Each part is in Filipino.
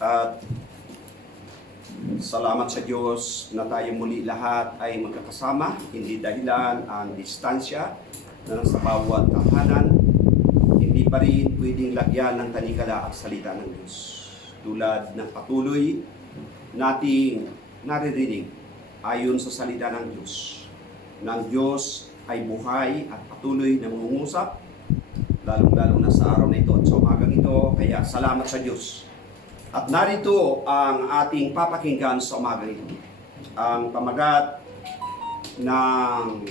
At salamat sa Diyos na tayo muli lahat ay magkakasama, hindi dahilan ang distansya na nasa bawat tahanan, hindi pa rin pwedeng lagyan ng tanikala at salita ng Diyos. Tulad ng patuloy nating naririnig ayon sa salita ng Diyos. Ng Diyos ay buhay at patuloy na mangungusap, lalong-lalo na sa araw na ito at sa umagang ito. Kaya salamat sa Diyos. At narito ang ating papakinggan sa umagang ito. Ang pamagat ng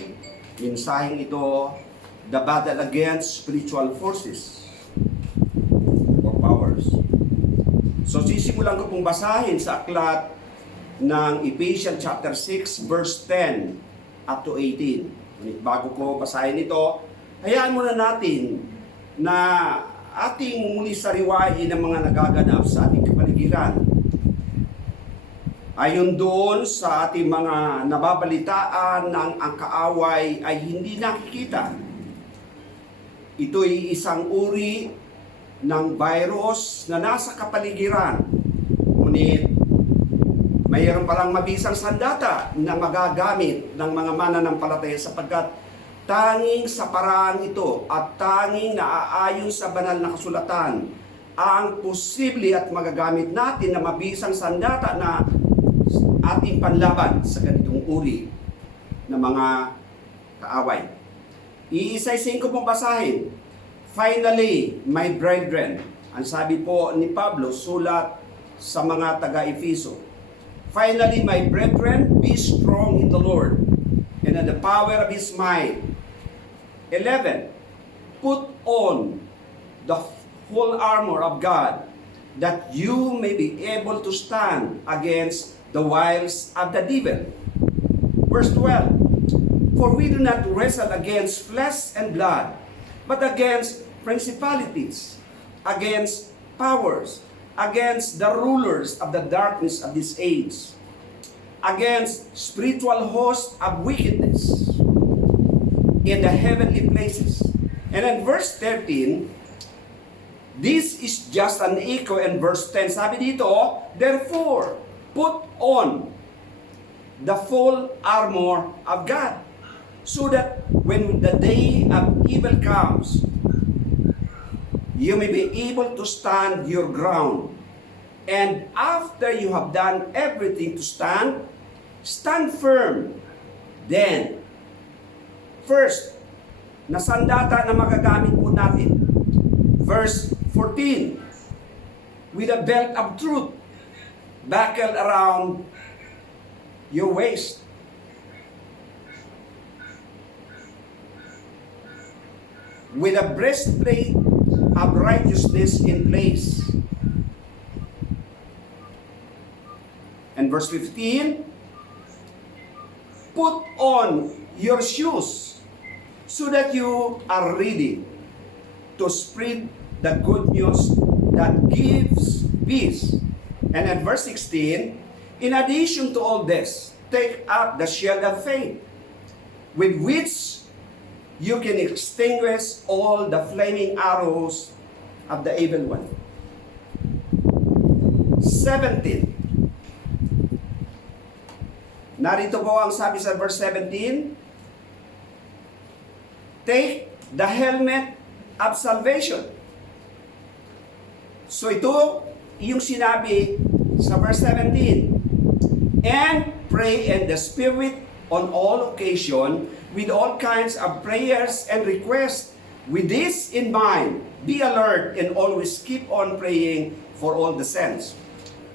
mensaheng ito, The Battle Against Spiritual Forces or Powers. So sisimulan ko pong basahin sa aklat ng Ephesians chapter 6 verse 10 up to 18. Ngunit bago ko basahin ito, hayaan muna natin na ating muli sariwain ang mga nagaganap sa ating kapaligiran. Ayon doon sa ating mga nababalitaan ng ang kaaway ay hindi nakikita. Ito'y isang uri ng virus na nasa kapaligiran. Ngunit mayroon palang mabisang sandata na magagamit ng mga mananampalataya sapagkat tanging sa paraan ito at tanging naaayon sa banal na kasulatan ang posible at magagamit natin na mabisang sandata na ating panlaban sa ganitong uri ng mga kaaway. Iisa-isahin ko pong basahin. Finally, my brethren, ang sabi po ni Pablo, sulat sa mga taga-Efeso. Finally, my brethren, be strong in the Lord and in the power of His might. 11. Put on the whole armor of God, that you may be able to stand against the wiles of the devil. Verse 12. For we do not wrestle against flesh and blood, but against principalities, against powers, against the rulers of the darkness of this age, against spiritual hosts of wickedness in the heavenly places. And in verse 13, this is just an echo in verse 10. Sabi dito, therefore, put on the full armor of God, so that when the day of evil comes, you may be able to stand your ground. And after you have done everything to stand, stand firm. Then, first, na sandata na magagamit po natin. Verse 14, with a belt of truth buckled around your waist. With a breastplate of righteousness in place. And verse 15, put on your shoes so that you are ready to spread the good news that gives peace. And at verse 16, in addition to all this, take up the shield of faith, with which you can extinguish all the flaming arrows of the evil one. 17. Narito po ang sabi sa verse 17, take the helmet of salvation. So ito yung sinabi sa verse 17, and pray in the Spirit on all occasion with all kinds of prayers and requests. With this in mind, be alert and always keep on praying for all the saints.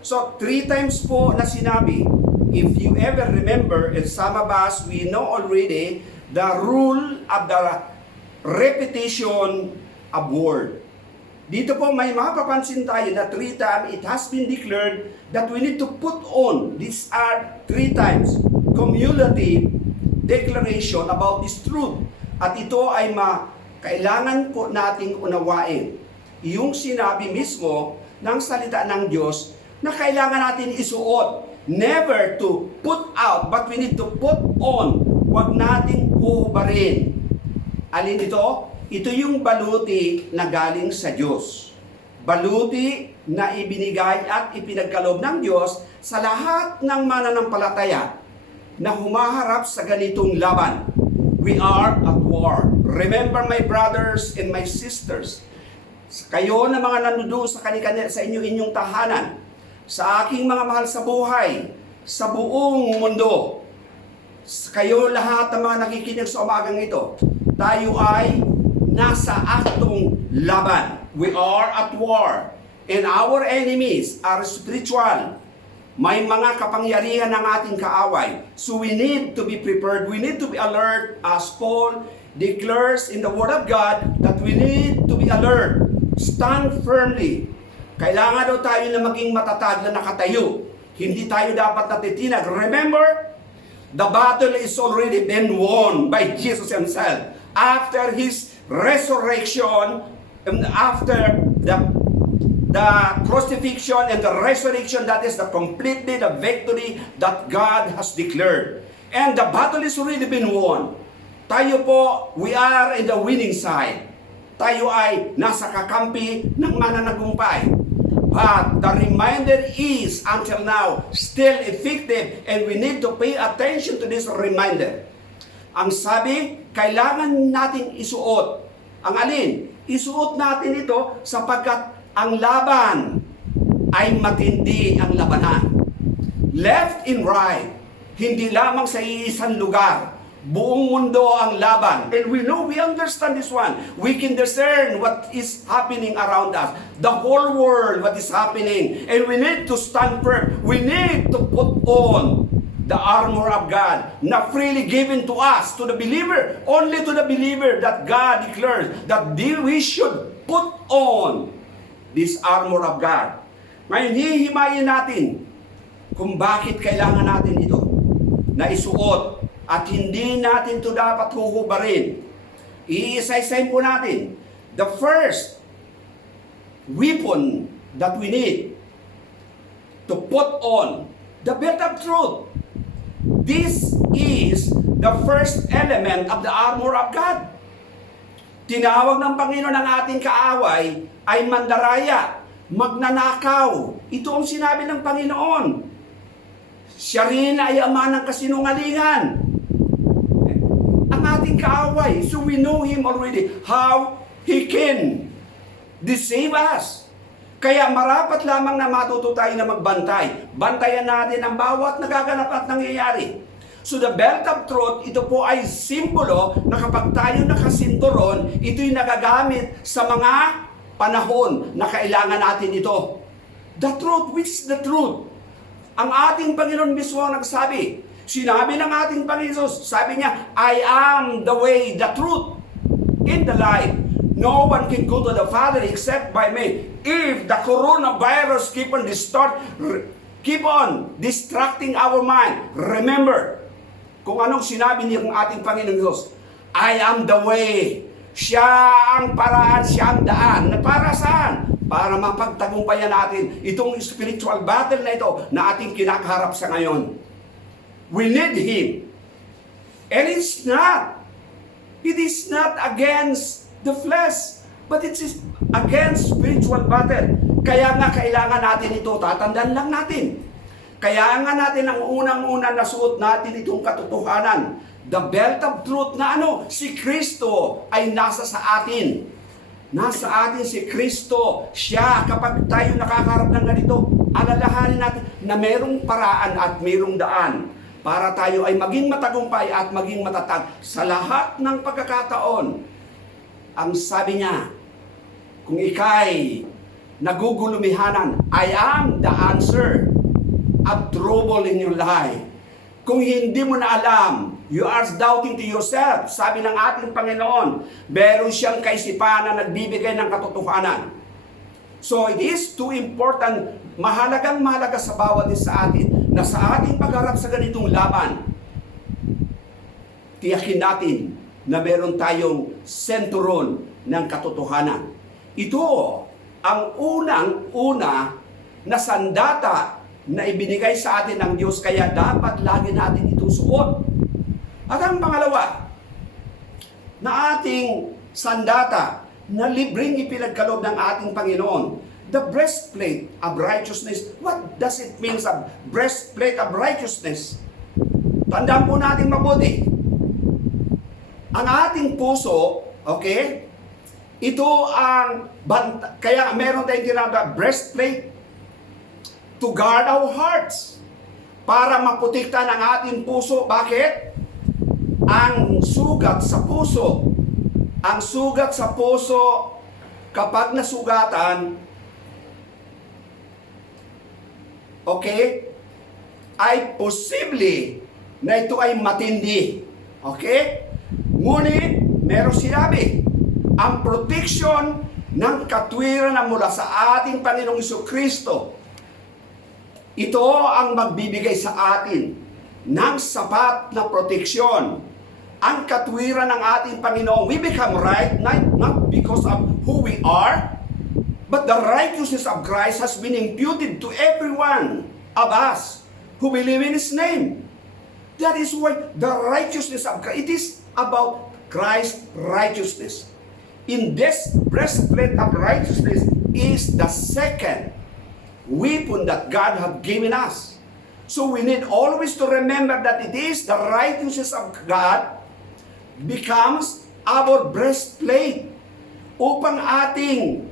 So 3 times po na sinabi. If you ever remember, and some of us, we know already the rule of the repetition of word. Dito po may mapapansin tayo na 3 times it has been declared that we need to put on. These are 3 times cumulative declaration about this truth. At ito ay kailangan po nating unawain. Yung sinabi mismo ng salita ng Diyos na kailangan natin isuot. Never to put out, but we need to put on. Huwag nating huhubarin. Alin ito? Ito yung baluti na galing sa Diyos. baluti na ibinigay at ipinagkaloob ng Diyos sa lahat ng mananampalataya na humaharap sa ganitong laban. We are at war. Remember, my brothers and my sisters, kayo na mga nanudo sa sa inyong tahanan, sa aking mga mahal sa buhay, sa buong mundo, kayo lahat ng mga nakikinig sa umagang ito, tayo ay nasa aktong laban. We are at war. And our enemies are spiritual. May mga kapangyarihan ng ating kaaway. So we need to be prepared. We need to be alert, as Paul declares in the Word of God that we need to be alert. Stand firmly. Kailangan daw tayo na maging matatag na nakatayo. Hindi tayo dapat natitinag. Remember, the battle is already been won by Jesus Himself. After His resurrection, and after the crucifixion and the resurrection, that is the completely the victory that God has declared. And the battle is already been won. Tayo po, we are in the winning side. Tayo ay nasa kakampi ng mananagumpay. But the reminder is, until now, still effective, and we need to pay attention to this reminder. Ang sabi, kailangan nating isuot. Ang alin? Isuot natin ito sapagkat ang laban ay matindi ang labanan. Left and right, hindi lamang sa iisang lugar. Buong mundo ang laban. And we know, we understand this one. We can discern what is happening around us. The whole world, what is happening. And we need to stand firm. We need to put on the armor of God na freely given to us, to the believer. Only to the believer that God declares that we should put on this armor of God. Ngayon, hihimayin natin kung bakit kailangan natin ito na isuot at hindi natin ito dapat huhubarin. Iisa-isahin po natin. The first weapon that we need to put on, the belt of truth. This is the first element of the armor of God. Tinawag ng Panginoon ang ating kaaway ay mandaraya, magnanakaw. Ito ang sinabi ng Panginoon. Siya rin ay ama ng kasinungalingan. Ang ating kaaway. So we know him already. How he can deceive us. Kaya marapat lamang na matuto tayo na magbantay. Bantayan natin ang bawat nagaganap at nangyayari. So the belt of truth, ito po ay simbolo na kapag tayo nakasinturon, ito'y nagagamit sa mga panahon na kailangan natin ito. The truth, which is the truth? Ang ating Panginoon mismo ang nagsabi. Sinabi ng ating Panginoon, sabi niya, I am the way, the truth, and the life. No one can go to the Father except by me. If the coronavirus keep on distracting our mind, remember, kung anong sinabi ng ating Panginoon Diyos, I am the way. Siya ang paraan, siya ang daan. Na para saan? Para mapagtagumpayan natin itong spiritual battle na ito na ating kinakaharap sa ngayon. We need Him. And it is not against the flesh, but it is against spiritual battle. Kaya nga kailangan natin ito, tatandaan lang natin. Kaya nga natin ang unang-una na suot natin itong katotohanan. The belt of truth na si Kristo ay nasa sa atin. Nasa atin si Kristo. Siya, kapag tayo nakakaharap ng ganito, alalahanin natin na merong paraan at merong daan para tayo ay maging matagumpay at maging matatag sa lahat ng pagkakataon. Ang sabi niya, kung ikay nagugulumihanan, I am the answer of trouble in your life. Kung hindi mo na alam, you are doubting to yourself. Sabi ng ating Panginoon, meron siyang kaisipan na nagbibigay ng katotohanan. So it is too important, mahalaga sa bawat isa sa atin, na sa ating pagharap sa ganitong laban, tiyakin natin na meron tayong senturon ng katotohanan. Ito ang unang-una na sandata na ibinigay sa atin ng Diyos, kaya dapat lagi natin ito suot. At ang pangalawa, na ating sandata na libreng ipinagkaloob ng ating Panginoon, The breastplate of righteousness. What does it mean sa breastplate of righteousness? Tandaan po natin mabuti. Ang ating puso, okay, ito ang, kaya meron tayong tinatawag breastplate to guard our hearts. Para maprotektahan ang ating puso. Bakit? Ang sugat sa puso. Ang sugat sa puso, kapag nasugatan, okay, ay posible na ito ay matindi. Okay? Ngunit, meron sinabi, ang protection ng katwiran na mula sa ating Panginoong Jesucristo, ito ang magbibigay sa atin ng sapat na proteksyon. Ang katwiran ng ating Panginoon, we become right, not because of who we are, but the righteousness of Christ has been imputed to every one of us who believe in His name. That is why the righteousness of Christ, it is about Christ's righteousness. In this breastplate of righteousness is the second weapon that God has given us. So we need always to remember that it is the righteousness of God becomes our breastplate upang ating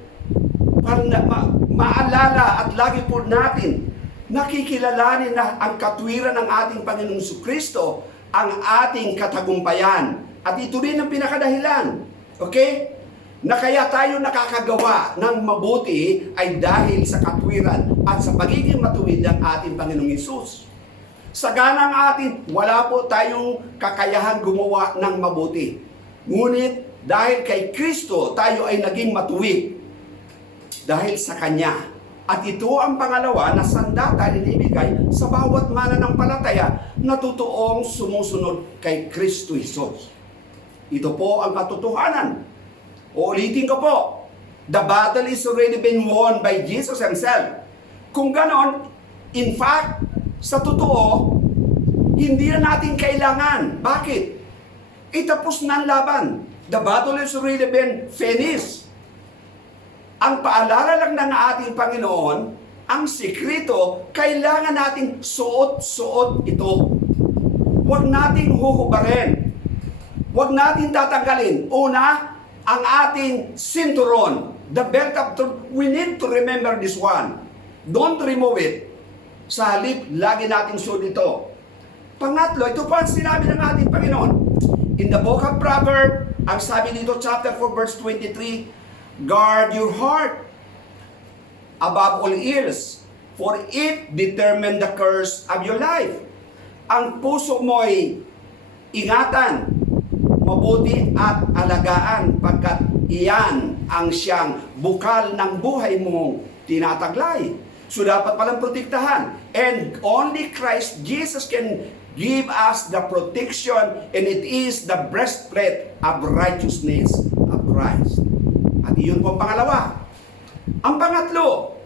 maalala at lagi po natin nakikilalanin na ang katwiran ng ating Panginoong Jesucristo ang ating katagumpayan. At ito rin ang pinakadahilan. Okay? Na kaya tayo nakakagawa ng mabuti ay dahil sa katwiran at sa pagiging matuwid ng ating Panginoong Hesus. Sa ganang atin, wala po tayong kakayahan gumawa ng mabuti. Ngunit dahil kay Kristo, tayo ay naging matuwid dahil sa Kanya. At ito ang pangalawa na sandata inibigay sa bawat mananampalataya na totoong sumusunod kay Kristo Hesus. Ito po ang katotohanan. Uulitin ko po, the battle is already been won by Jesus Himself. Kung ganon, in fact, sa totoo, hindi na natin kailangan. Bakit? Itapos na ang laban. The battle has already been finished. Ang paalala lang ng ating Panginoon, ang sikreto, kailangan nating suot-suot ito. Huwag nating huhubarin. Huwag nating tatanggalin. Una, ang ating sinturon, the belt of truth. We need to remember this one. Don't remove it. Sa halip, lagi nating suot ito. Pangatlo, ito pa ang sinabi ng ating Panginoon. In the book of Proverbs, ang sabi dito, chapter 4, verse 23, guard your heart above all else, for it determines the course of your life. Ang puso mo'y ingatan, mabuti at alagaan, pagkat iyan ang siyang bukal ng buhay mong tinataglay. So dapat palang protektahan. And only Christ Jesus can give us the protection, and it is the breastplate of righteousness of Christ. At iyon po ang pangalawa. Ang pangatlo,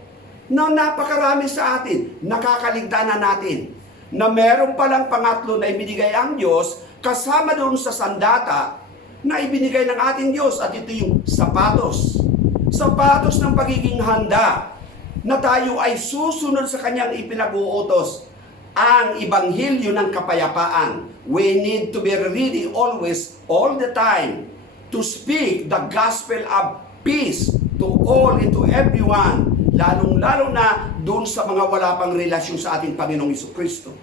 na napakarami sa atin, nakakaligtaan na natin, na meron palang pangatlo na ibinigay ang Diyos, kasama doon sa sandata na ibinigay ng ating Diyos. At ito yung sapatos. Sapatos ng pagiging handa, na tayo ay susunod sa Kanyang ipinag-uutos, ang Ibanghilyo ng kapayapaan. We need to be ready always, all the time, to speak the gospel of peace to all and to everyone, lalong-lalo na doon sa mga wala pang relasyon sa ating Panginoong Jesucristo.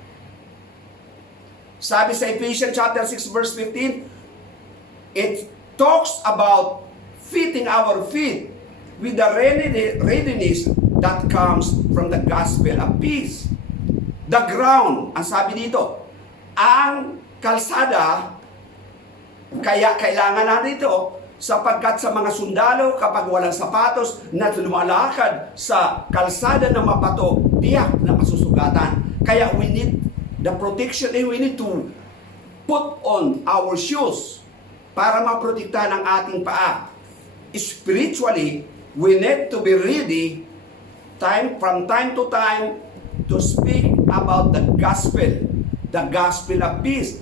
Sabi sa Ephesians chapter 6 verse 15, it talks about fitting our feet with the readiness that comes from the gospel of peace. The ground, ang sabi dito, ang kalsada, kaya kailangan natin ito, sapagkat sa mga sundalo, kapag walang sapatos na lumalakad sa kalsada na mapato, tiyak na masusugatan. Kaya we need the protection, and we need to put on our shoes para maprotektahan ang ating paa. Spiritually, we need to be ready from time to time to speak about the gospel of peace.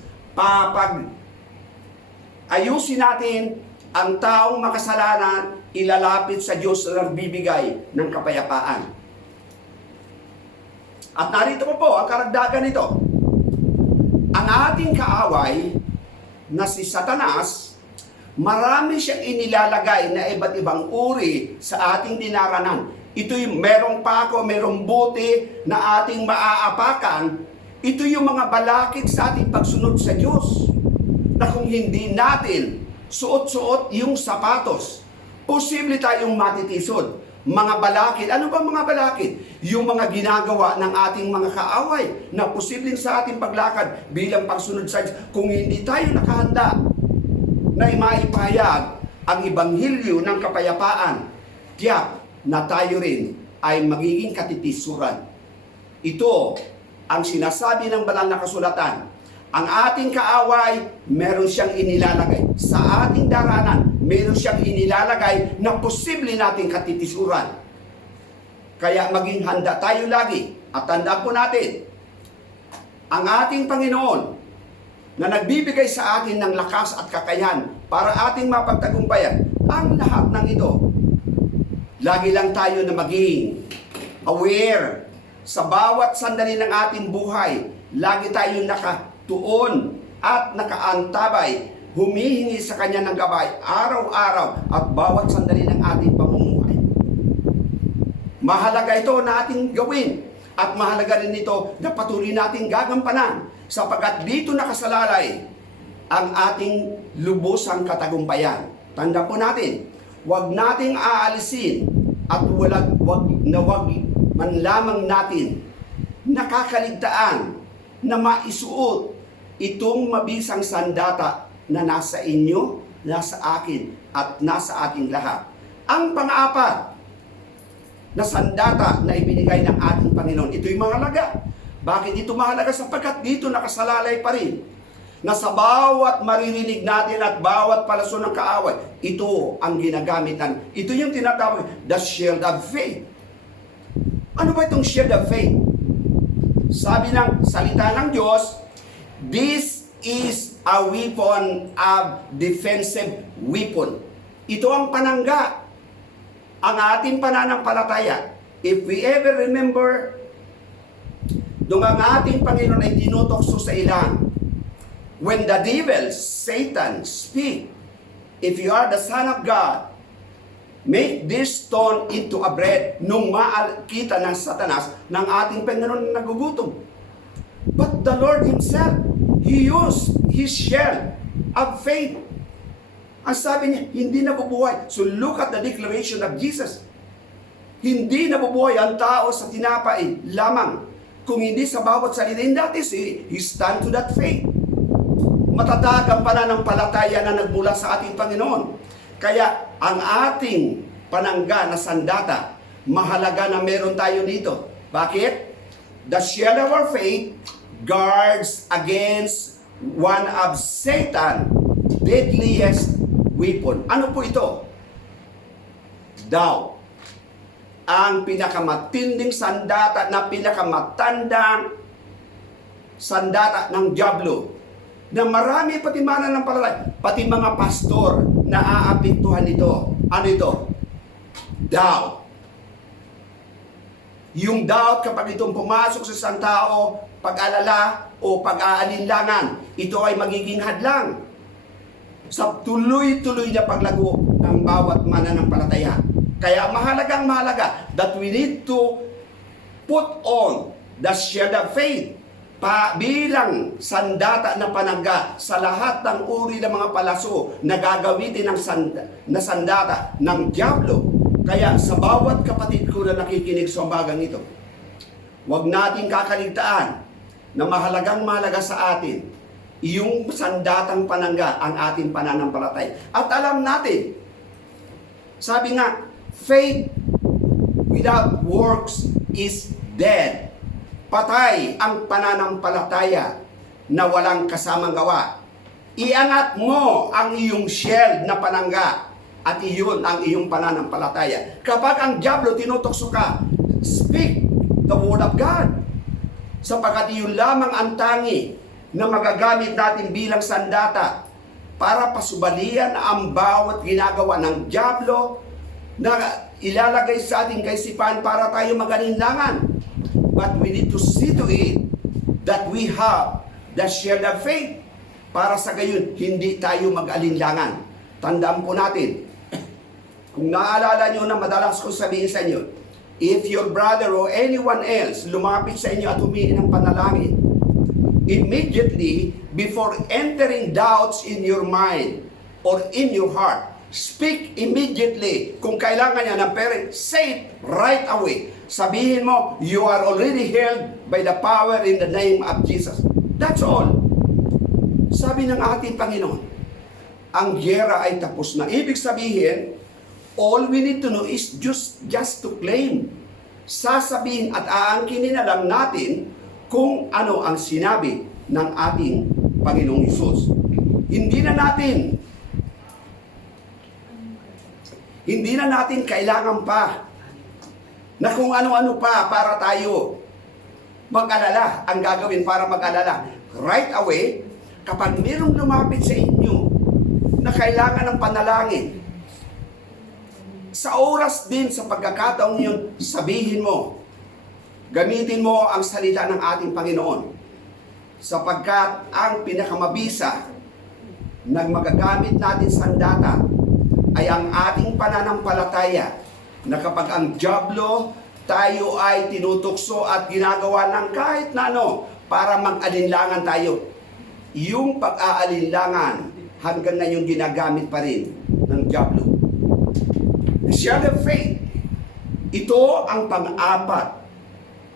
Ayusin natin ang taong makasalanan, ilalapit sa Diyos na nagbibigay ng kapayapaan. At narito po ang karagdagan nito. Ang ating kaaway na si Satanas, marami siyang inilalagay na iba't ibang uri sa ating dinaranan. Ito'y merong pako, merong buti na ating maaapakan. Ito yung mga balakid sa ating pagsunod sa Diyos. Na kung hindi natin suot-suot yung sapatos, posible tayong matitisod. Mga balakid. Ano ba mga balakid? Yung mga ginagawa ng ating mga kaaway na posibleng sa ating paglakad bilang pagsunod sa Diyos. Kung hindi tayo nakahanda na maipahayag ang ibanghilyo ng kapayapaan, tiyak na tayo rin ay magiging katitisuran. Ito ang sinasabi ng banal na kasulatan. Ang ating kaaway, meron siyang inilalagay. Sa ating daranan, meron siyang inilalagay na posible nating katitisuran. Kaya maging handa tayo lagi. At tandaan po natin, ang ating Panginoon na nagbibigay sa atin ng lakas at kakayahan para ating mapagtagumpayan ang lahat ng ito. Lagi lang tayo na maging aware sa bawat sandali ng ating buhay. Lagi tayong nakatuon at nakaantabay, humihingi sa Kanya ng gabay araw-araw at bawat sandali ng ating pamumuhay. Mahalaga ito na ating gawin at mahalaga rin ito na patuloy nating gagampanan sapagkat dito nakasalalay ang ating lubusang katagumpayan. Tanda po natin, huwag nating aalisin at wag man lamang natin nakakaligtaan na maisuot itong mabisang sandata na nasa inyo, nasa akin, at nasa ating lahat. Ang pang-apat na sandata na ibinigay ng ating Panginoon, ito'y mahalaga. Bakit ito mahalaga? Sapagkat dito nakasalalay pa rin na sa bawat maririnig natin at bawat palaso ng kaaway, ito ang ginagamitan. Ito yung tinatawag, the shield of faith. Ano ba itong shield of faith? Sabi ng salita ng Diyos, this is a weapon of defensive weapon. Ito ang panangga, ang ating pananampalataya. If we ever remember, nung ang ating Panginoon ay tinutokso sa ilang, when the devil, Satan, speak, if you are the Son of God, make this stone into a bread. Nung makita ng Satanas ng ating Panginoon na nagugutom. But the Lord Himself, He used His shield of faith. Ang sabi niya, hindi nabubuhay. So look at the declaration of Jesus. Hindi nabubuhay ang tao sa tinapay lamang, kung hindi sa bawat salita. And that is, He stand to that faith. Matatag ang pananampalataya na nagmula sa ating Panginoon. Kaya ang ating panangga na sandata, mahalaga na meron tayo dito. Bakit? The shield of our faith guards against one of Satan deadliest weapon. Ano po ito? Doubt. Ang pinakamatinding sandata na pinakamatandang sandata ng diablo na marami pati mananampalataya, pati mga pastor na aapektuhan nito. Ano ito? Doubt. Yung doubt, kapag itong pumasok sa isang tao, pag-alala o pag-aalinlangan, ito ay magiging hadlang sa tuloy-tuloy na paglago ng bawat mananampalataya. Kaya mahalagang mahalaga that we need to put on the shield of faith bilang sandata na panangga sa lahat ng uri ng mga palaso na gagamitin na sandata ng diablo. Kaya sa bawat kapatid ko na nakikinig sa umagang ito, huwag nating kakaligtaan na mahalagang mahalaga sa atin yung sandatang panangga ang ating pananampalataya. At alam natin, sabi nga, faith without works is dead. Patay ang pananampalataya na walang kasamang gawa. Iangat mo ang iyong shield na panangga at iyon ang iyong pananampalataya. Kapag ang diablo tinutokso ka, speak the word of God. Sapagkat iyon lamang ang tangi na magagamit natin bilang sandata para pasubalian ang bawat ginagawa ng diablo na ilalagay sa ating kaisipan para tayo mag-alinlangan. But we need to see to it that we have the shield of faith. Para sa gayon, hindi tayo mag-alinlangan. Tandaan po natin, kung naaalala nyo na madalas ko sabihin sa inyo, if your brother or anyone else lumapit sa inyo at humingi ng panalangin, immediately before entering doubts in your mind or in your heart, speak immediately. Kung kailangan niya ng pera, say it right away. Sabihin mo, you are already healed by the power in the name of Jesus. That's all. Sabi ng ating Panginoon, ang giyera ay tapos na. Ibig sabihin, all we need to know is just to claim. Sasabihin at aangkinin na lang natin kung ano ang sinabi ng ating Panginoong Hesus. Hindi na natin kailangan pa na kung ano-ano pa para tayo mag-alala ang gagawin para mag-alala. Right away, kapag mayroong lumapit sa inyo na kailangan ng panalangin, sa oras din sa pagkakataong yun, sabihin mo, gamitin mo ang salita ng ating Panginoon. Sapagkat ang pinakamabisa ng magagamit natin sandata ay ang ating pananampalataya na kapag ang dyablo tayo ay tinutukso at ginagawa ng kahit na ano para mag-alinlangan tayo. Yung pag-aalinlangan hanggang na yung ginagamit pa rin ng dyablo. The shield of faith, ito ang pang-apat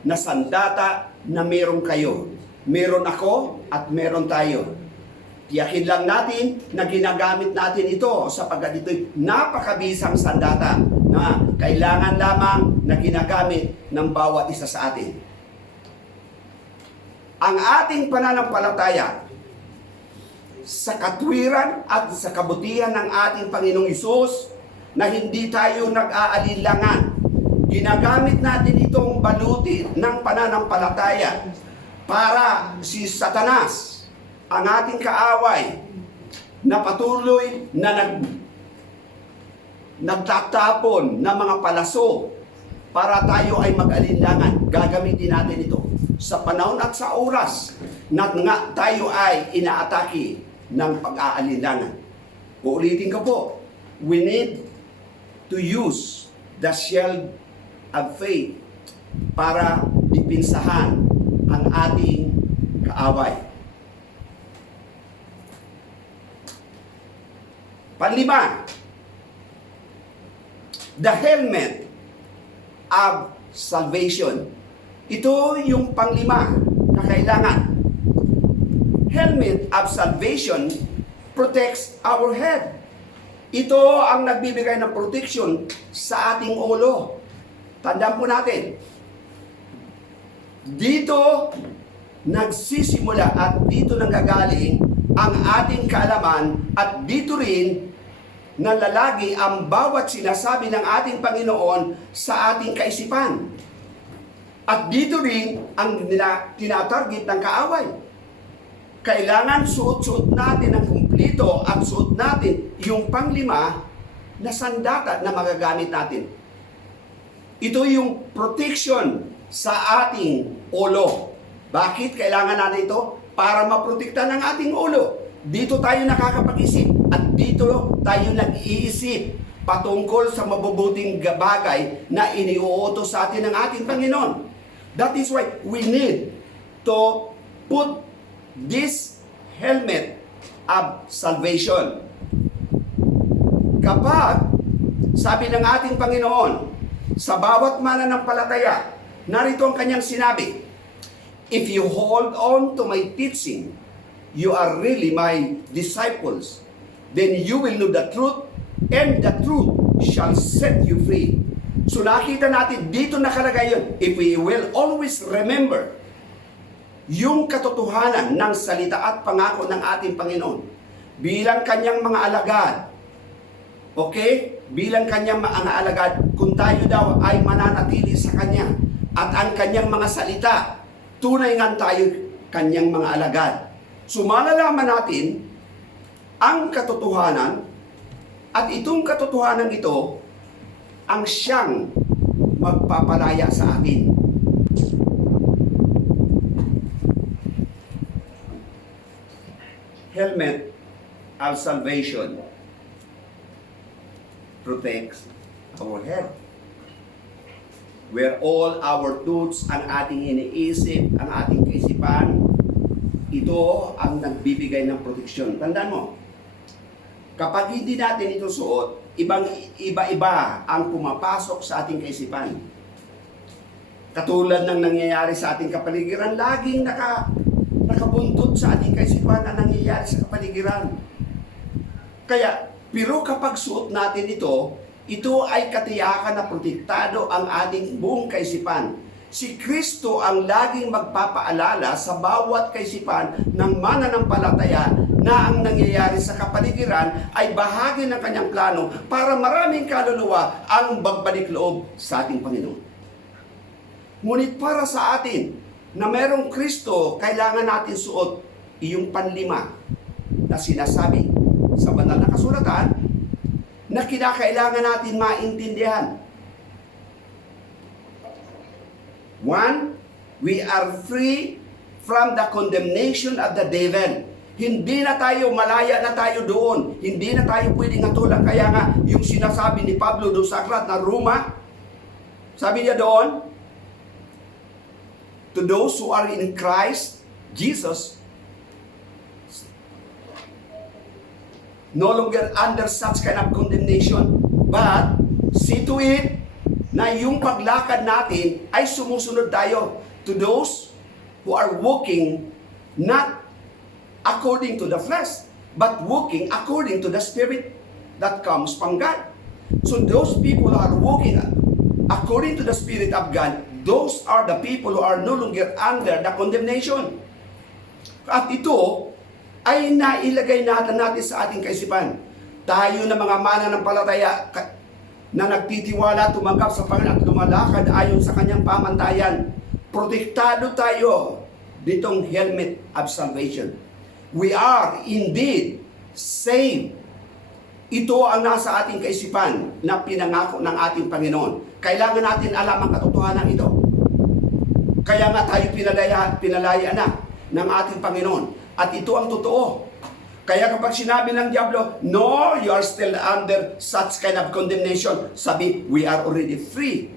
na sandata na meron kayo. Meron ako at meron tayo. Tiyakin lang natin na ginagamit natin ito sapagkat ito'y napakabisang sandata na kailangan lamang na ginagamit ng bawat isa sa atin. Ang ating pananampalataya sa katwiran at sa kabutihan ng ating Panginoong Hesus na hindi tayo nag-aalinlangan. Ginagamit natin itong baluti ng pananampalataya para si Satanas, ang ating kaaway, na patuloy na nagtatapon ng mga palaso para tayo ay mag-alinlangan. Gagamitin natin ito sa panahon at sa oras na nga tayo ay inaatake ng pag-aalinlangan. Uulitin ko po, we need to use the shield of faith para dipinsahan ang ating kaaway. Panlima, the helmet of salvation. Ito yung panglima na kailangan. Helmet of salvation protects our head. Ito ang nagbibigay ng protection sa ating ulo. Tandaan po natin, dito nagsisimula at dito nanggagaling ang ating kaalaman at dito rin nalalagi ang bawat sinasabi ng ating Panginoon sa ating kaisipan. At dito rin ang tinatarget ng kaaway. Kailangan suot-suot natin ang kumplito at suot natin yung panglima na sandata na magagamit natin. Ito yung protection sa ating ulo. Bakit kailangan natin ito? Para maprotekta ng ating ulo. Dito tayo nakakapag-isip at dito tayo nag-iisip patungkol sa mabubuting bagay na iniuutos sa atin ng ating Panginoon. That is why we need to put this helmet of salvation. Kapag, sabi ng ating Panginoon, sa bawat mananampalataya, narito ang kanyang sinabi, if you hold on to my teaching, you are really my disciples. Then you will know the truth, and the truth shall set you free. So nakita natin, dito nakalagay yun. If we will always remember yung katotohanan ng salita at pangako ng ating Panginoon bilang kanyang mga alagad. Okay? Bilang kanyang mga alagad, kung tayo daw ay mananatili sa kanya at ang kanyang mga salita, tunay nga tayo kanyang mga alagad. So malalaman natin ang katotohanan at itong katotohanan ito ang siyang magpapalaya sa atin. Helmet of salvation protects our head. Where all our thoughts, ang ating iniisip, ang ating kaisipan, ito ang nagbibigay ng proteksyon. Tandaan mo, kapag hindi natin ito suot, iba-iba ang pumapasok sa ating kaisipan. Katulad ng nangyayari sa ating kapaligiran, laging nakabuntot sa ating kaisipan ang nangyayari sa kapaligiran. Kaya, pero kapag suot natin ito ay katiyakan na protektado ang ating buong kaisipan. Si Kristo ang laging magpapaalala sa bawat kaisipan ng mananampalataya na ang nangyayari sa kapaligiran ay bahagi ng kanyang plano para maraming kaluluwa ang magbalik loob sa ating Panginoon. Ngunit para sa atin na merong Kristo, kailangan natin suot iyong panlima na sinasabi sa banal na kasulatan na kinakailangan natin maintindihan. 1, we are free from the condemnation of the devil. Hindi na tayo, malaya na tayo doon. Hindi na tayo pwedeng hatulan. Kaya nga, yung sinasabi ni Pablo doon sa aklat na Roma, sabi niya doon, to those who are in Christ Jesus, no longer under such kind of condemnation, but see to it na yung paglakad natin ay sumusunod tayo to those who are walking not according to the flesh, but walking according to the Spirit that comes from God. So those people who are walking according to the Spirit of God, those are the people who are no longer under the condemnation. At ito ay nailagay natin sa ating kaisipan. Tayo na mga mananampalataya na nagtitiwala, tumanggap sa Panginoon at lumalakad ayon sa kanyang pamantayan, protektado tayo ditong helmet of salvation. We are indeed saved. Ito ang nasa ating kaisipan na pinangako ng ating Panginoon. Kailangan natin alam ang katotohanan ito. Kaya nga tayo pinalaya na ng ating Panginoon. At ito ang totoo. Kaya kapag sinabi ng Diablo, no, you are still under such kind of condemnation, sabi, we are already free.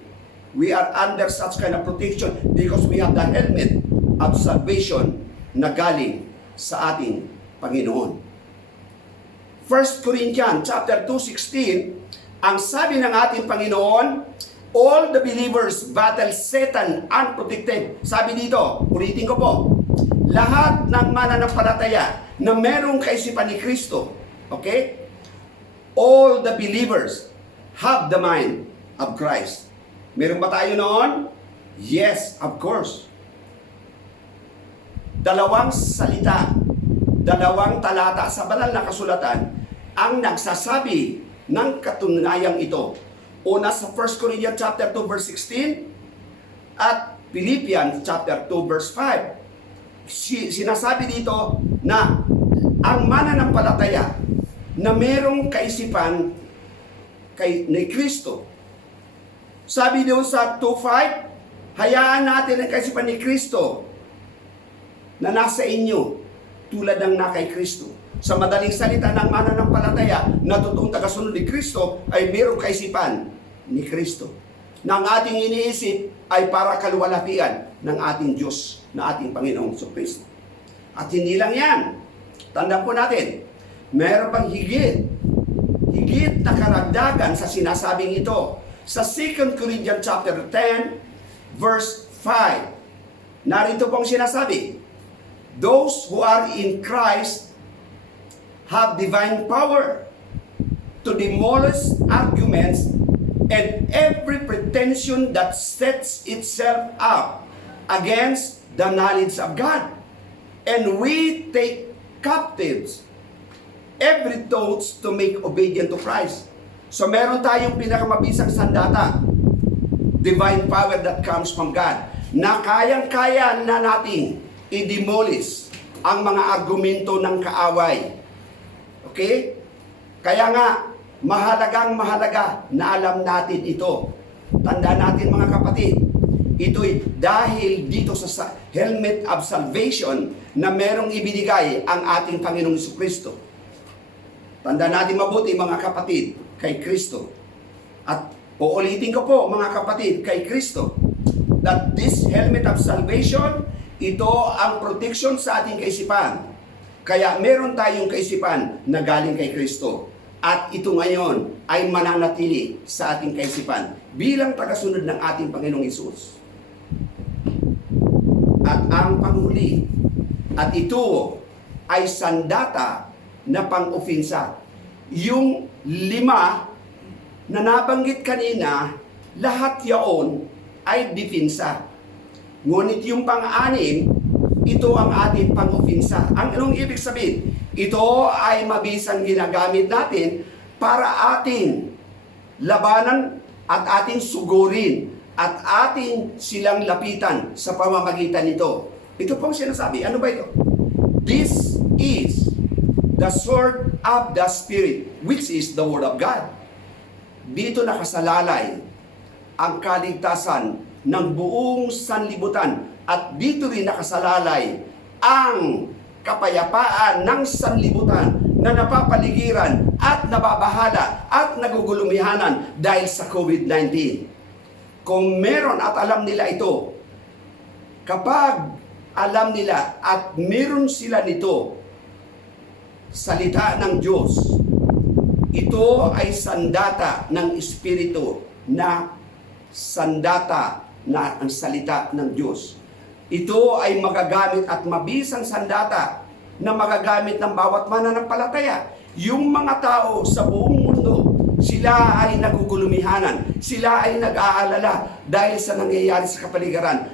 We are under such kind of protection because we have the helmet of salvation na galing sa ating Panginoon. 1 Corinthians chapter 2:16, ang sabi ng ating Panginoon, all the believers battle Satan unprotected. Sabi dito, ulitin ko po, lahat ng mananampalataya na merong kaisipan ni Kristo, okay? All the believers have the mind of Christ. Meron ba tayo noon? Yes, of course. Dalawang salita, dalawang talata sa banal na kasulatan ang nagsasabi ng katunayang ito. Una sa 1 Corinthians chapter 2 verse 16 at Philippians chapter 2 verse 5. Sinasabi dito na ang mananampalataya na merong kaisipan ni Kristo. Sabi doon sa 2:5, hayaan natin ang kaisipan ni Kristo na nasa inyo tulad ng na kay Kristo. Sa madaling salita ng mananampalataya na totoong tagasunod ni Kristo ay merong kaisipan ni Kristo. Na ang ating iniisip ay para kaluwalhatian ng ating Diyos na ating Panginoong Kristo. At hindi lang yan. Tandaan po natin, meron pang higit na karagdagan sa sinasabing ito. Sa 2 Corinthians chapter 10, verse 5, narito pong sinasabi, those who are in Christ have divine power to demolish arguments and every pretension that sets itself up against the knowledge of God. And we take captives every thought to make obedient to Christ. So meron tayong pinakamabisang sandata, divine power that comes from God, na kayang-kaya na nating i-demolish ang mga argumento ng kaaway. Okay? Kaya nga, Mahalagang mahalaga na alam natin ito. Tandaan natin mga kapatid, ito'y dahil dito sa helmet of salvation na merong ibinigay ang ating Panginoong Jesucristo. Tandaan natin mabuti mga kapatid, kay Kristo. At uulitin ko po mga kapatid, kay Kristo, that this helmet of salvation, ito ang protection sa ating kaisipan. Kaya meron tayong kaisipan na galing kay Kristo. At ito ngayon ay mananatili sa ating kaisipan bilang tagasunod ng ating Panginoong Hesus. At ang panghuli, at ito ay sandata na pang-ofinsa. Yung 5 na nabanggit kanina, lahat yaon ay depensa. Ngunit yung pang-6, ito ang ating pang-ofinsa. Ang anong ibig sabihin? Ito ay mabisang ginagamit natin para ating labanan at ating sugurin at ating silang lapitan sa pamamagitan nito. Ito pong sinasabi. Ano ba ito? This is the sword of the Spirit, which is the Word of God. Dito nakasalalay ang kaligtasan ng buong sanlibutan at dito rin nakasalalay ang kapayapaan ng sanlibutan na napapaligiran at nababahala at nagugulumihanan dahil sa COVID-19. Kung meron at alam nila ito, kapag alam nila at meron sila nito, salita ng Diyos, ito ay sandata ng Espiritu na sandata na ang salita ng Diyos. Ito ay magagamit at mabisang sandata na magagamit ng bawat mananampalataya. Yung mga tao sa buong mundo, sila ay nagugulumihanan, sila ay nag-aalala dahil sa nangyayari sa kapaligiran.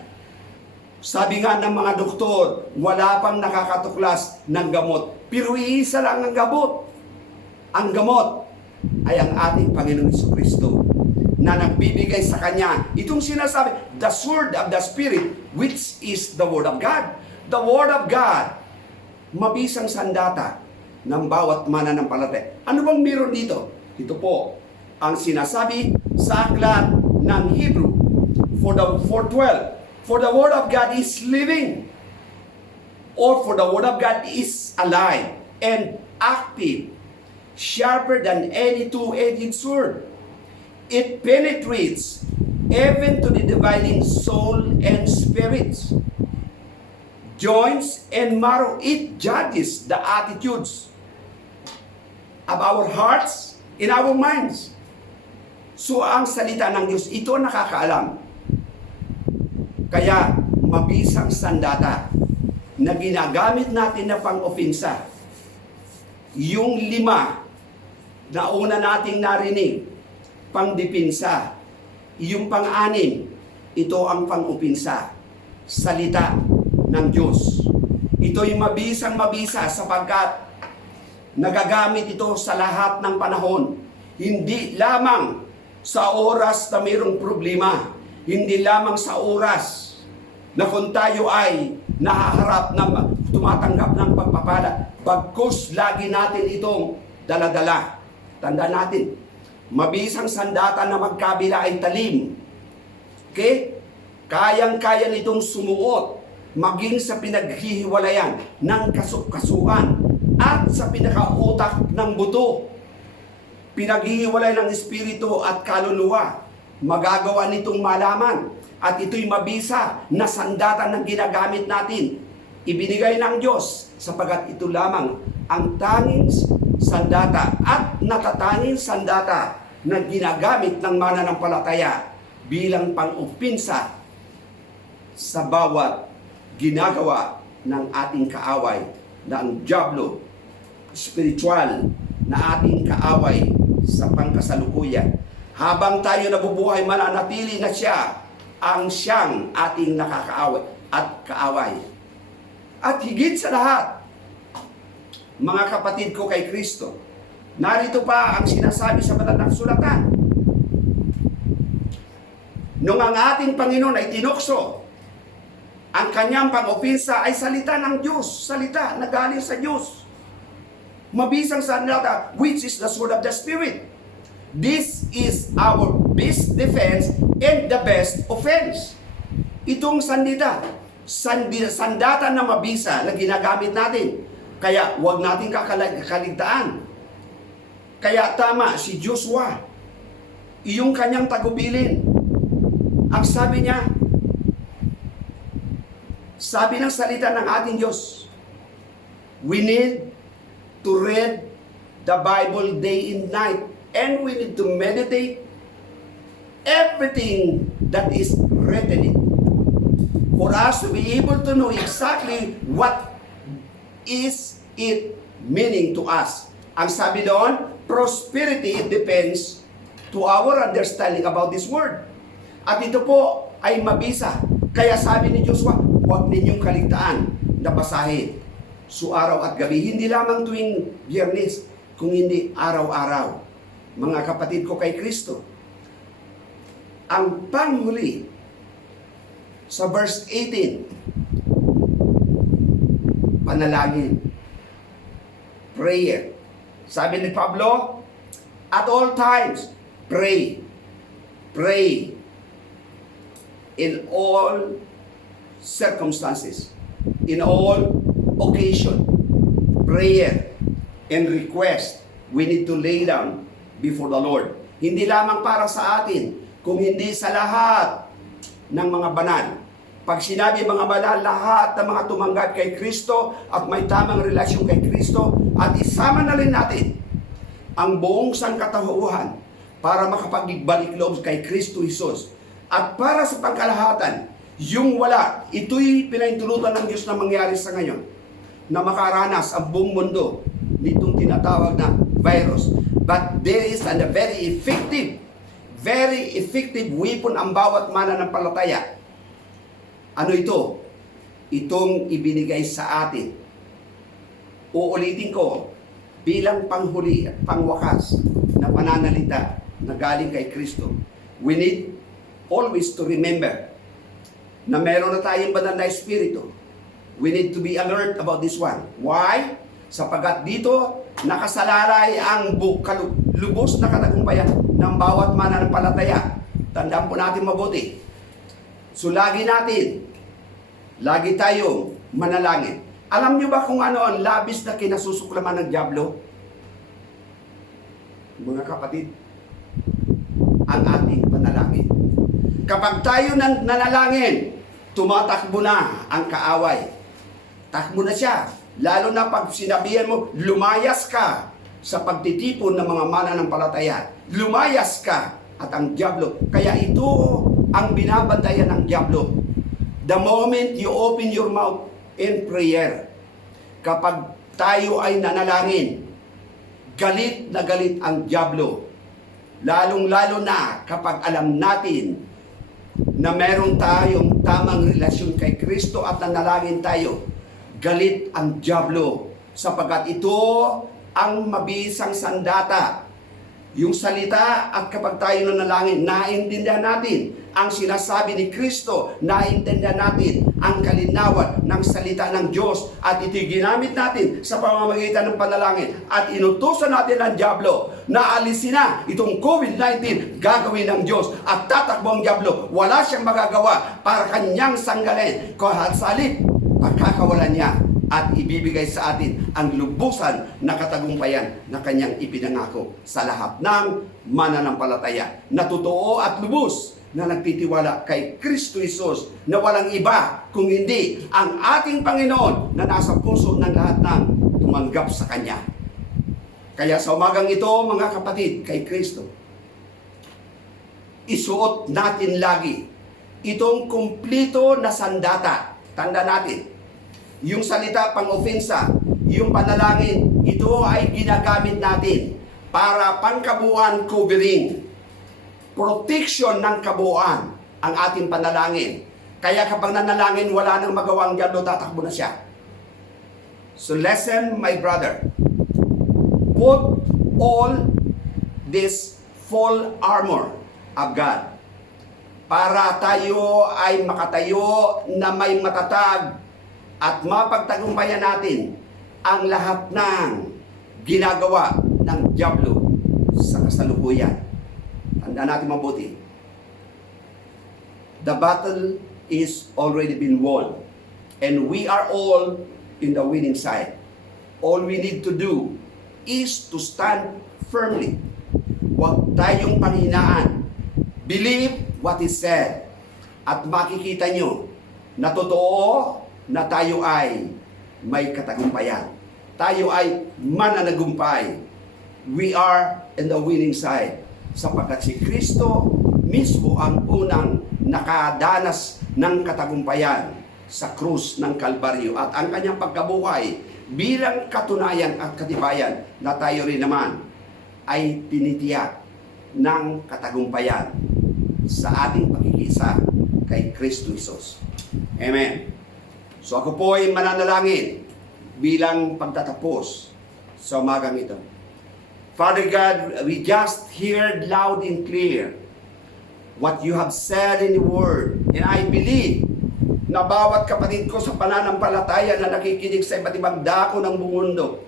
Sabi nga ng mga doktor, wala pang nakakatuklas ng gamot. Pero iisa lang ang gamot. Ang gamot ay ang ating Panginoong Jesucristo na nagbibigay sa Kanya. Itong sinasabi, the sword of the Spirit, which is the Word of God. The Word of God, mabisang sandata ng bawat mananampalataya. Ano bang meron dito? Ito po ang sinasabi sa aklat ng Hebrew 4:12. For the Word of God is living, or for the Word of God is alive and active, sharper than any two-edged sword. It penetrates even to the dividing soul and spirits, joints and marrow. It judges the attitudes of our hearts and our minds. So ang salita ng Diyos, ito nakakaalam. Kaya mabisang sandata na ginagamit natin na pang-ofinsa. Yung 5 na una nating narinig, pang-dipinsa. Yung pang-6, ito ang pang-upinsa. Salita ng Diyos. Ito'y mabisang mabisa sapagkat nagagamit ito sa lahat ng panahon. Hindi lamang sa oras na mayroong problema. Hindi lamang sa oras na kung tayo ay nahaharap na tumatanggap ng pagpapala. Bagkus lagi natin itong daladala. Tandaan natin, mabisang sandata na magkabila ay talim. Okay? Kayang-kaya nitong sumuot maging sa pinaghihiwalayan ng kasukasuan at sa pinakautak ng buto. Pinaghihiwalay ng espiritu at kaluluwa. Magagawa nitong malaman. At ito'y mabisa na sandata na ginagamit natin. Ibinigay ng Diyos sapagat ito lamang ang tanging sandata at natatanging sandata na ginagamit ng mananampalataya bilang pang-upinsa sa bawat ginagawa ng ating kaaway na ang diablo, spiritual na ating kaaway sa pangkasalukuyan. Habang tayo nabubuhay, mananatili na siya ang siyang ating nakakaaway at kaaway. At higit sa lahat, mga kapatid ko kay Kristo, narito pa ang sinasabi sa banal na sulatan. Nung ang ating Panginoon ay tinukso, ang kanyang pang-opinsa ay salita ng Diyos, salita na galing sa Diyos. Mabisang salita, which is the sword of the Spirit. This is our best defense and the best offense. Itong sandata na mabisa na ginagamit natin. Kaya huwag natin kakaligtaan. Kaya tama si Joshua, iyong kanyang tagubilin. Ang sabi niya, sabi ng salita ng ating Diyos, we need to read the Bible day and night, and we need to meditate everything that is written in it, for us to be able to know exactly what is it meaning to us. Ang sabi doon, prosperity depends to our understanding about this word. At ito po ay mabisa. Kaya sabi ni Joshua, huwag ninyong kaligtaan na basahin. So araw at gabi, hindi lamang tuwing Biyernes, kung hindi araw-araw. Mga kapatid ko kay Kristo, ang panghuli sa verse 18, panalangin, prayer. Sabi ni Pablo, at all times, pray. Pray in all circumstances, in all occasion, prayer and request, we need to lay down before the Lord. Hindi lamang para sa atin, kung hindi sa lahat ng mga banal. Pag sinabi mga banal, lahat ng mga tumanggap kay Kristo at may tamang relasyon kay Kristo, at isama na rin natin ang buong sangkatauhan para makapagbalik loob kay Kristo Jesus. At para sa pangkalahatan, yung wala, ito'y pinaintulutan ng Diyos na mangyari sa ngayon, na makaranas ang buong mundo nitong tinatawag na virus. But there is a very effective weapon ang bawat mananampalataya. Ano ito? Itong ibinigay sa atin. Uulitin ko, bilang panghuli at pangwakas na pananalita na galing kay Kristo. We need always to remember na meron na tayong banal na espiritu. We need to be alert about this one. Why? Sapagat dito, nakasalalay ang lubos na katagumpayan ng bawat mananampalataya. Tandaan po natin mabuti. So lagi tayong manalangin. Alam niyo ba kung ano ang labis na kinasusuklaman ng dyablo? Mga kapatid, ang ating panalangin. Kapag tayo nanalangin, tumatakbo na ang kaaway. Takbo na siya. Lalo na pag sinabihan mo, lumayas ka sa pagtitipon ng mga mananampalataya. Lumayas ka at ang dyablo. Kaya ito ang binabantayan ng dyablo. The moment you open your mouth in prayer, kapag tayo ay nanalangin, galit na galit ang dyablo. Lalong-lalo na kapag alam natin na meron tayong tamang relasyon kay Kristo at nanalangin tayo, galit ang dyablo. Sapagkat ito ang mabisang sandata. Yung salita, at kapag tayo nanalangin, naintindihan natin ang sinasabi ni Kristo, naintindihan natin ang kalinawan ng salita ng Diyos, at ito'y ginamit natin sa pamamagitan ng panalangin, at inutusan natin ang dyablo na alisin na itong COVID-19, gagawin ng Diyos, at tatakbo ang dyablo. Wala siyang magagawa para kanyang sanggalin, kahit sa halip, pagkakawalan niya at ibibigay sa atin ang lubusan na katagumpayan na kanyang ipinangako sa lahat ng mananampalataya na totoo at lubos na nagtitiwala kay Kristo Jesus na walang iba kung hindi ang ating Panginoon na nasa puso ng lahat ng tumanggap sa Kanya. Kaya sa umagang ito, mga kapatid, kay Kristo, isuot natin lagi itong kumplito na sandata. Tanda natin, yung salita pang-ofensa, yung panalangin, ito ay ginagamit natin para pangkabuuan covering, protection ng kabuuan ang ating panalangin. Kaya kapag nanalangin, wala nang magawang dyablo, tatakbo na siya. So listen, my brother, put all this full armor of God para tayo ay makatayo na may matatag at mapagtagumpayan natin ang lahat ng ginagawa ng dyablo sa kasalanan. kasalukuyan. Tandaan natin mabuti. The battle is already been won. And we are all in the winning side. All we need to do is to stand firmly. Huwag tayong panghinaan. Believe what is said. At makikita nyo na totoo na tayo ay may katagumpayan. Tayo ay mananagumpay. We are in the winning side. Sapagkat si Kristo mismo ang unang nakadanas ng katagumpayan sa krus ng Kalbaryo. At ang kanyang pagkabuhay bilang katunayan at katibayan na tayo rin naman ay tinitiyak ng katagumpayan sa ating pakikisa kay Kristo Jesus. Amen. So ako po ay mananalangin bilang pagtatapos sa umagang ito. Father God, we just heard loud and clear what you have said in the Word. And I believe na bawat kapatid ko sa pananampalataya na nakikinig sa iba't ibang dako ng buong mundo,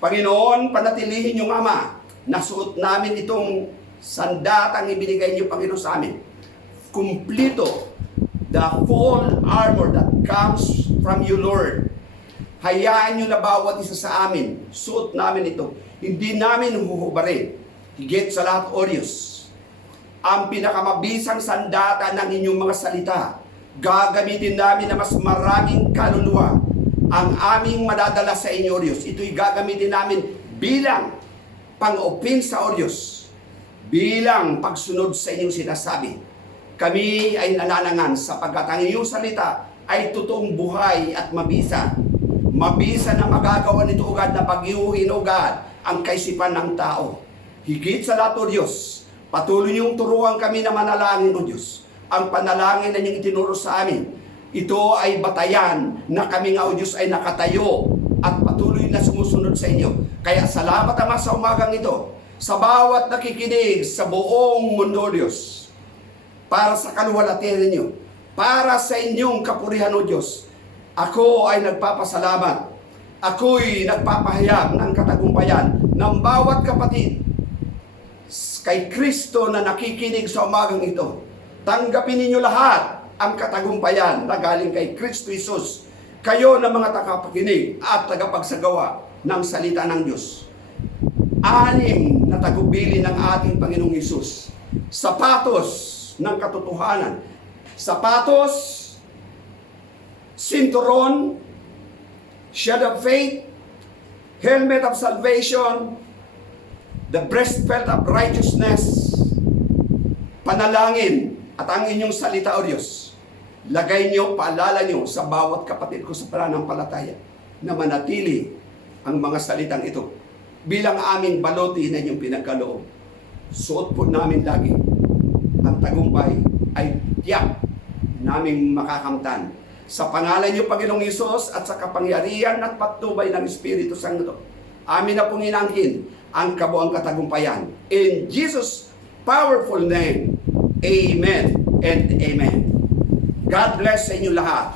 Panginoon, panatilihin yung Ama, nasuot namin itong sandatang ibinigay niyo, Panginoon, sa amin. Kumplito, the full armor that comes from you, Lord. Hayaan niyo na bawat isa sa amin, suot namin ito. Hindi namin huhubarin. Higit sa lahat, Orius, ang pinakamabisang sandata ng inyong mga salita, gagamitin namin na mas maraming kaluluwa ang aming madadala sa inyo, Orius. Ito'y gagamitin namin bilang pang-opin sa Orius, bilang pagsunod sa inyong sinasabi. Kami ay nananangan sapagkat ang iyong salita ay totoong buhay at mabisa. Mabisa na magagawa nito ugad na pagyuhin ugad ang kaisipan ng tao. Higit sa lahat, O Diyos, patuloy niyong turuan kami na manalangin, O Diyos. Ang panalangin na niyong itinuro sa amin, ito ay batayan na kami nga, O Diyos, ay nakatayo at patuloy na sumusunod sa inyo. Kaya salamat, Ama, sa umagang ito, sa bawat nakikinig sa buong mundo, O Diyos, para sa kaluwalhatian ninyo, para sa inyong kapurihan, O Diyos. Ako ay nagpapasalamat. Ako'y nagpapahayag ng katagumpayan ng bawat kapatid kay Kristo na nakikinig sa umagang ito. Tanggapin ninyo lahat ang katagumpayan na galing kay Kristo Jesus. Kayo na mga tagapakinig at tagapagsagawa ng salita ng Diyos. 6 na tagubili ng ating Panginoong Hesus. Sapatos ng katotohanan. Sapatos, sinturon, shield of faith, helmet of salvation, the breastplate of righteousness, panalangin at ang inyong salita, O Diyos. Lagay niyo, paalala niyo sa bawat kapatid ko sa pananampalataya na manatili ang mga salitang ito bilang aming baloti na inyong pinagkaloob. Suot po namin lagi ang tagumpay ay tiyak naming makakamtan. Sa pangalan niyo, Panginoong Hesus, at sa kapangyarihan at patnubay ng Espiritu Santo, amin na pong inangkin ang kabuang katagumpayan. In Jesus' powerful name, Amen and Amen. God bless sa inyo lahat.